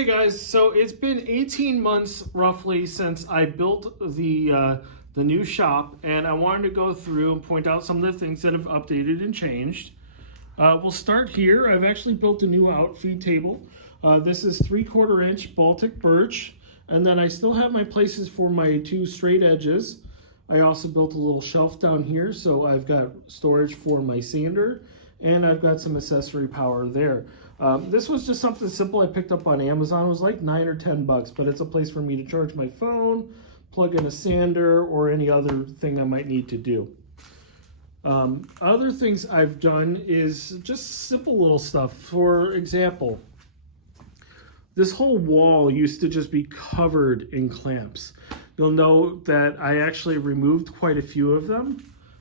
Hey guys, so it's been 18 months roughly since I built the new shop, and I wanted to go through and point out some of the things that have updated and changed. We'll start here. I've actually built a new Outfeed table. This is 3/4 inch Baltic birch, and then I still have my places for my two straight edges. I also built a little shelf down here, so I've got storage for my sander, and I've got some accessory power there. This was just something simple I picked up on Amazon. It was like $9 or $10, but it's a place for me to charge my phone, plug in a sander, or any other thing I might need to do. Other things I've done is just simple little stuff. For example, this whole wall used to just be covered in clamps. You'll note that I actually removed quite a few of them.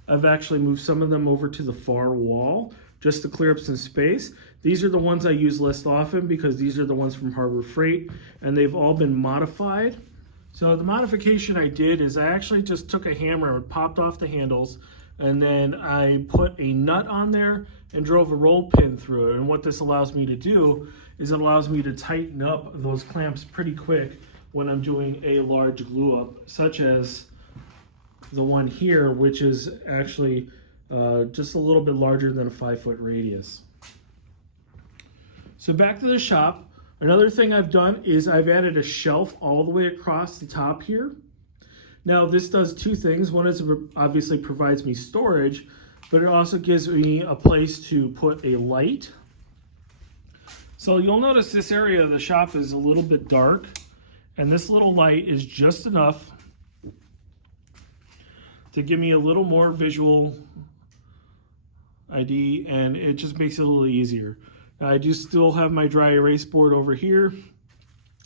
I've actually moved some of them over to the far wall just to clear up some space. These are the ones I use less often because these are the ones from Harbor Freight, and they've all been modified. So the modification I did is I actually just took a hammer and popped off the handles, and then I put a nut on there and drove a roll pin through it. And what this allows me to do is it allows me to tighten up those clamps pretty quick when I'm doing a large glue up, such as the one here, which is actually just a little bit larger than a 5-foot radius. So back to the shop. Another thing I've done is I've added a shelf all the way across the top here. Now this does two things. One is it obviously provides me storage, but it also gives me a place to put a light. So you'll notice this area of the shop is a little bit dark, and this little light is just enough to give me a little more visual ID, and it just makes it a little easier. I do still have my dry erase board over here.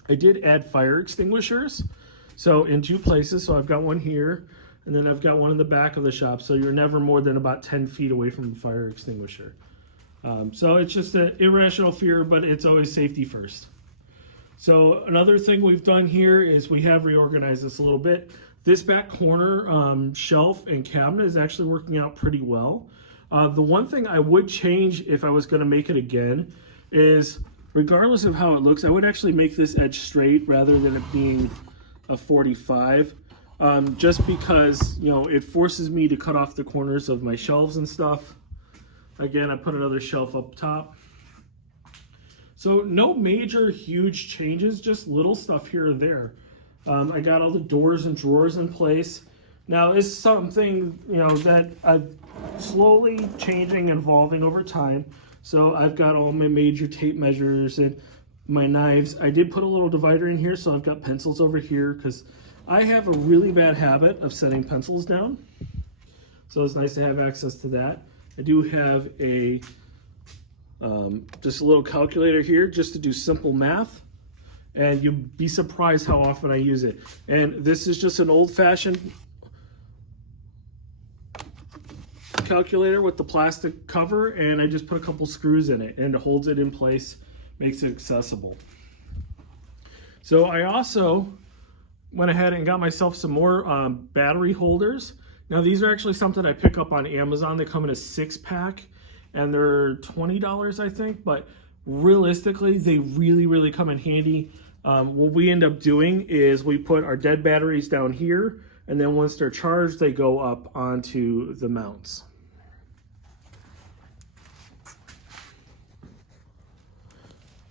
I did add fire extinguishers, so in two places. So I've got one here, and then I've got one in the back of the shop, so you're never more than about 10 feet away from the fire extinguisher. So it's just an irrational fear, but it's always safety first. So another thing we've done here is we have reorganized this a little bit. This back corner shelf and cabinet is actually working out pretty well. The one thing I would change if I was going to make it again is, regardless of how it looks, I would actually make this edge straight rather than it being a 45, just because, you know, it forces me to cut off the corners of my shelves and stuff. Again, I put another shelf up top. So no major huge changes, just little stuff here or there. I got all the doors and drawers in place. Now, it's something, you know, that I've slowly changing and evolving over time. So I've got all my major tape measures and my knives. I did put a little divider in here, so I've got pencils over here because I have a really bad habit of setting pencils down. So it's nice to have access to that. I do have a just a little calculator here just to do simple math. And you'll be surprised how often I use it. And this is just an old-fashioned calculator with the plastic cover, and I just put a couple screws in it, and it holds it in place, makes it accessible. So I also went ahead and got myself some more battery holders. Now these are actually something I pick up on Amazon. They come in a 6-pack, and they're $20, I think, but realistically, they really come in handy. What we end up doing is we put our dead batteries down here, and then once they're charged, they go up onto the mounts.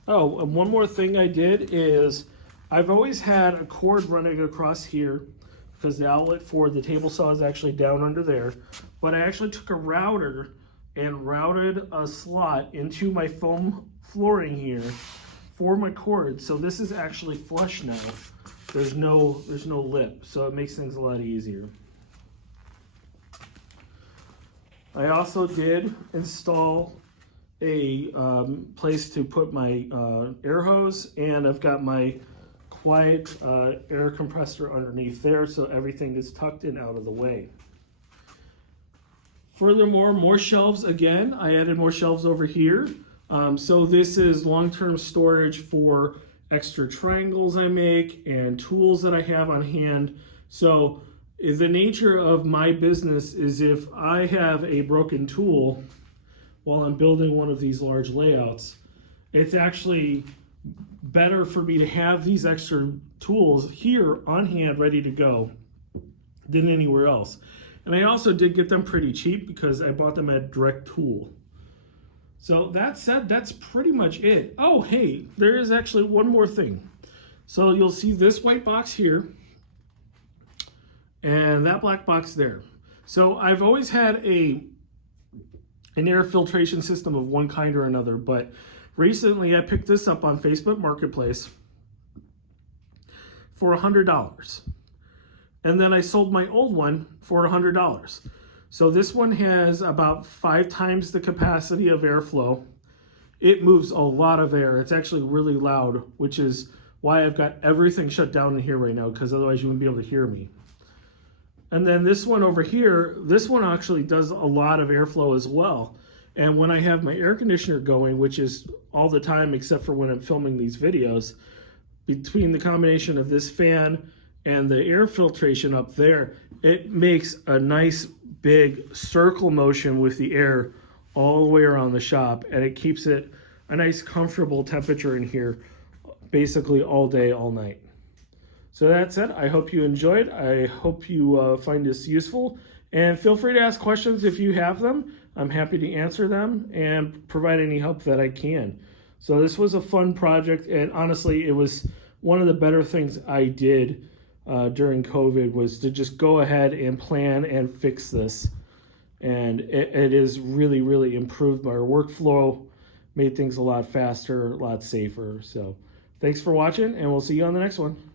Oh, and one more thing I did is I've always had a cord running across here because the outlet for the table saw is actually down under there, but I actually took a router and routed a slot into my foam flooring here for my cord. So this is actually flush now. There's no lip, so it makes things a lot easier. I also did install a place to put my air hose, and I've got my quiet air compressor underneath there, so everything is tucked in out of the way. Furthermore, more shelves again. I added more shelves over here. So this is long-term storage for extra triangles I make and tools that I have on hand. So the nature of my business is if I have a broken tool while I'm building one of these large layouts, it's actually better for me to have these extra tools here on hand ready to go than anywhere else. And I also did get them pretty cheap because I bought them at Direct Tool. So that said, that's pretty much it. Oh, hey, there is actually one more thing. So you'll see this white box here and that black box there. So I've always had an air filtration system of one kind or another, but recently I picked this up on Facebook Marketplace for $100. And then I sold my old one for $100. So this one has about 5 times the capacity of airflow. It moves a lot of air. It's actually really loud, which is why I've got everything shut down in here right now, because otherwise you wouldn't be able to hear me. And then this one over here, this one actually does a lot of airflow as well. And when I have my air conditioner going, which is all the time except for when I'm filming these videos, between the combination of this fan and the air filtration up there, it makes a nice big circle motion with the air all the way around the shop, and it keeps it a nice comfortable temperature in here basically all day, all night. So that's it. I hope you enjoyed. I hope you find this useful, and feel free to ask questions if you have them. I'm happy to answer them and provide any help that I can. So this was a fun project, and honestly, it was one of the better things I did during COVID, was to just go ahead and plan and fix this. And it has really, really improved my workflow, made things a lot faster, a lot safer. So thanks for watching, and we'll see you on the next one.